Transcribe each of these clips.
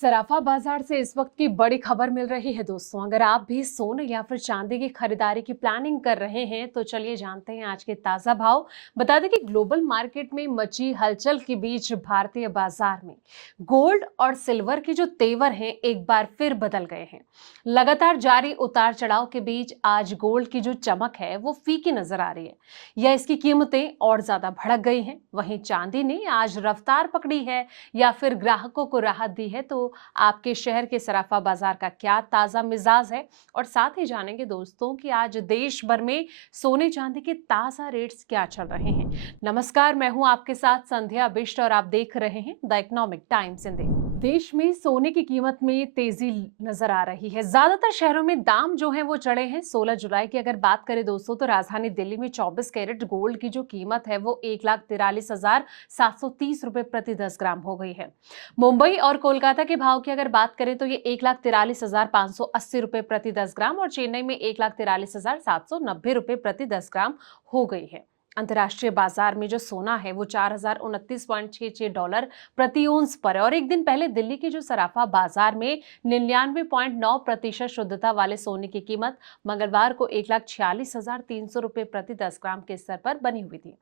सराफा बाजार से इस वक्त की बड़ी खबर मिल रही है दोस्तों। अगर आप भी सोने या फिर चांदी की खरीदारी की प्लानिंग कर रहे हैं तो चलिए जानते हैं आज के ताजा भाव। बता दें कि ग्लोबल मार्केट में मची हलचल के बीच भारतीय बाजार में गोल्ड और सिल्वर के जो तेवर हैं एक बार फिर बदल गए हैं। लगातार जारी उतार चढ़ाव के बीच आज गोल्ड की जो चमक है वो फीकी नजर आ रही है या इसकी कीमतें और ज्यादा भड़क गई हैं। वहीं चांदी ने आज रफ्तार पकड़ी है या फिर ग्राहकों को राहत दी है। तो आपके शहर के सराफा बाजार का क्या ताजा मिजाज है, और साथ ही जानेंगे दोस्तों कि आज देश भर में सोने चांदी के ताजा रेट्स क्या चल रहे हैं। नमस्कार, मैं हूं आपके साथ संध्या बिष्ट और आप देख रहे हैं द इकोनॉमिक टाइम्स इंडिया। देश में सोने की कीमत में तेजी नजर आ रही है। ज्यादातर शहरों में दाम जो है वो चढ़े हैं। 16 जुलाई की अगर बात करें दोस्तों तो राजधानी दिल्ली में 24 कैरेट गोल्ड की जो कीमत है वो 1,43,730 रुपए प्रति 10 ग्राम हो गई है। मुंबई और कोलकाता के भाव की अगर बात करें तो ये 1,43,580 रुपए प्रति 10 ग्राम और चेन्नई में 1,43,790 रुपए प्रति 10 ग्राम हो गई है। अंतर्राष्ट्रीय बाजार में जो सोना है वो $4,029.66 प्रति ओंस पर है। और एक दिन पहले दिल्ली के जो सराफा बाजार में 99.9% शुद्धता वाले सोने की कीमत मंगलवार को 1,46,300 रुपए प्रति 10 ग्राम के स्तर पर बनी हुई थी।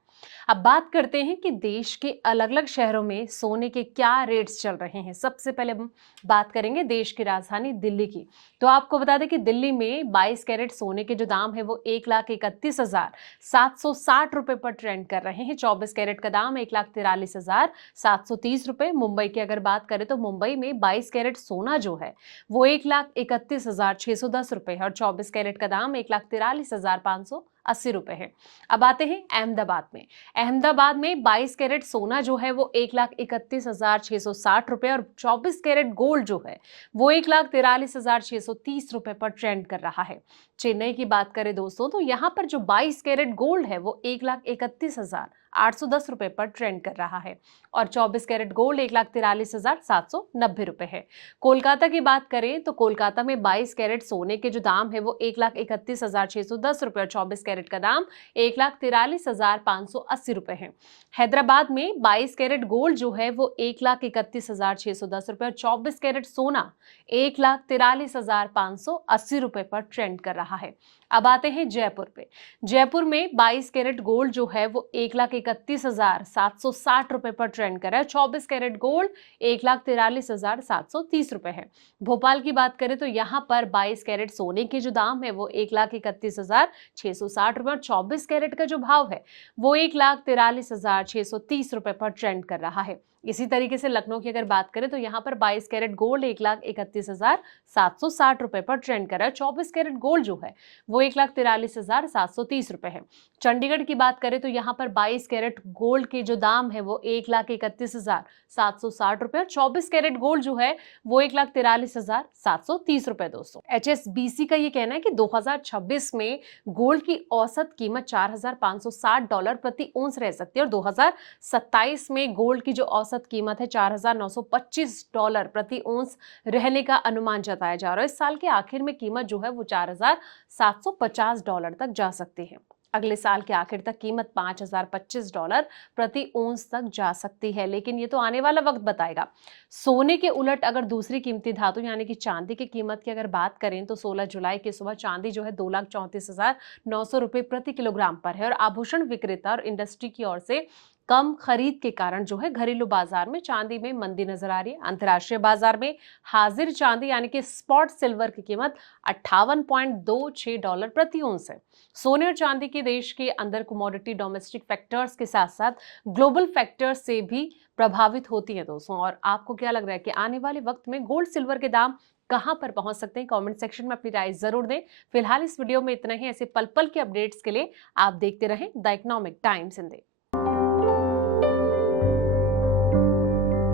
अब बात करते हैं कि देश के अलग अलग शहरों में सोने के क्या रेट्स चल रहे हैं। सबसे पहले हम बात करेंगे देश की राजधानी दिल्ली की। तो आपको बता दें कि दिल्ली में 22 कैरेट सोने के जो दाम है वो 1,31,760 रुपए पर ट्रेंड कर रहे हैं। 24 कैरेट का दाम 1,43,730 रुपए। मुंबई की अगर बात करें तो मुंबई में 22 कैरेट सोना जो है वो 1,31,610 रुपए है और 24 कैरेट का दाम 1,43,580 रुपए है। अब आते हैं अहमदाबाद में। अहमदाबाद में 22 कैरेट सोना जो है वो 1,31,660 रुपए और 24 कैरेट गोल्ड जो है वो 1,43,630 रुपए पर ट्रेंड कर रहा है। चेन्नई की बात करें दोस्तों तो यहाँ पर जो 22 कैरेट गोल्ड है वो 1,31,810 रुपए पर ट्रेंड कर रहा है और 24 कैरेट गोल्ड 1,43,790 रुपए है। कोलकाता की बात करें तो कोलकाता में 22 कैरेट सोने के जो दाम है वो 1,31,610 रुपए और 24 कैरेट का दाम 1,43,580 रुपए है। हैदराबाद में 22 कैरेट गोल्ड जो है वो 1,31,610 रुपए और 24 कैरेट सोना 1,43,580 रुपए पर ट्रेंड कर रहा है। अब आते हैं जयपुर पे। जयपुर में 22 कैरेट गोल्ड जो है वो 1,31,760 रुपए पर ट्रेंड कर रहा है। 24 कैरेट गोल्ड 1,43,730 रुपए है। भोपाल की बात करें तो यहाँ पर 22 कैरेट सोने के जो दाम है वो 1,31,660 रुपए और 24 कैरेट का जो भाव है वो 1,43,630 रुपए पर ट्रेंड कर रहा है। इसी तरीके से लखनऊ की अगर बात करें तो यहाँ पर 22 कैरेट गोल्ड 1,31,760 रुपए पर ट्रेंड कर रहा है। 24 कैरेट गोल्ड जो है वो 1,43,730 रुपए है। चंडीगढ़ की बात करें तो यहाँ पर 22 कैरेट गोल्ड के जो दाम है वो 1,31,760 रुपए और 24 कैरेट गोल्ड जो है वो 1,43,730 रुपए। दोस्तों HSBC का ये कहना है कि 2026 में गोल्ड की औसत कीमत $4,560 प्रति ओंस रह सकती है और 2027 में गोल्ड की जो औसत कीमत है $4,925 प्रति ओंस रहने का अनुमान जताया जा रहा है। इस साल के आखिर में कीमत जो है वो $4,750 तक जा सकती है। अगले साल के आखिर तक कीमत $5,025 प्रति ओंस तक जा सकती है, लेकिन ये तो आने वाला वक्त बताएगा। सोने के उलट अगर दूसरी कीमती धातु यानी कि चांदी की कीमत की अगर बात करें तो 16 जुलाई की सुबह चांदी जो है 2,34,900 रुपए प्रति किलोग्राम पर है और आभूषण विक्रेता और इंडस्ट्री की ओर से कम खरीद के कारण जो है घरेलू बाजार में चांदी में मंदी नजर आ रही है। अंतर्राष्ट्रीय बाजार में हाजिर चांदी यानी कि स्पॉट सिल्वर की कीमत $58.26 प्रति ओंस है। सोने और चांदी के देश के अंदर कमोडिटी डोमेस्टिक फैक्टर्स के साथ साथ ग्लोबल फैक्टर्स से भी प्रभावित होती है दोस्तों। और आपको क्या लग रहा है कि आने वाले वक्त में गोल्ड सिल्वर के दाम कहां पर पहुंच सकते हैं? कमेंट सेक्शन में अपनी राय जरूर दें। फिलहाल इस वीडियो में इतना ही। ऐसे पल पल के अपडेट्स के लिए आप देखते रहें द इकोनॉमिक टाइम्स इंडिया।